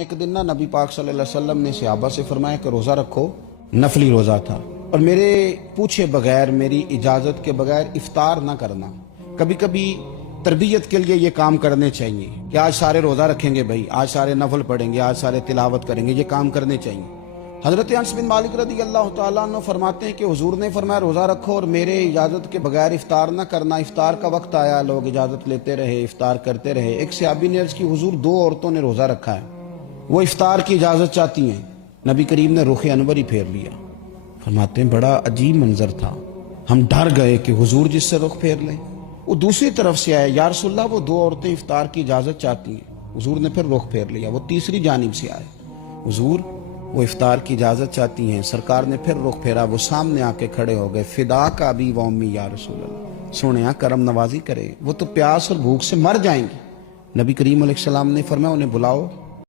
एक दिन ना नबी पाक सल्लल्लाहु अलैहि वसल्लम ने सहाबा से फरमाया कि रोज़ा रखो। नफली रोज़ा था और मेरे पूछे बगैर, मेरी इजाज़त के बगैर इफ्तार ना करना। कभी कभी तरबियत के लिए ये काम करने चाहिए कि आज सारे रोज़ा रखेंगे भाई, आज सारे नफल पढ़ेंगे, आज सारे तिलावत करेंगे, ये काम करने चाहिए। हज़रत अनस बिन मालिक रज़ी अल्लाह तआला अन्हु फरमाते हैं कि हुजूर ने फरमाया रोज़ा रखो और मेरे इजाज़त के बगैर इफ्तार ना करना। इफ्तार का वक्त आया, लोग इजाज़त लेते रहे, इफ्तार करते रहे। एक सहाबी ने अर्ज़ की, हुजूर दो औरतों ने रोज़ा रखा है, वो इफ्तार की इजाज़त चाहती हैं। नबी करीम ने रुख अनवर ही फेर लिया। फरमाते हैं बड़ा अजीब मंजर था, हम डर गए कि हुजूर जिससे रुख फेर लें। वो दूसरी तरफ से आया, या रसूलल्लाह वो दो औरतें इफ्तार की इजाज़त चाहती हैं। हुजूर ने फिर रुख फेर लिया। वो तीसरी जानिब से आए, हुजूर वो इफ्तार की इजाज़त चाहती हैं। सरकार ने फिर रुख फेरा, वो सामने आके खड़े हो गए। फिदा का अबी व उम्मी या रसूलल्लाह, सोनिया करम नवाजी करे, वो तो प्यास और भूख से मर जाएंगी। नबी करीम अलैहिस्सलाम ने फरमाया उन्हें बुलाओ।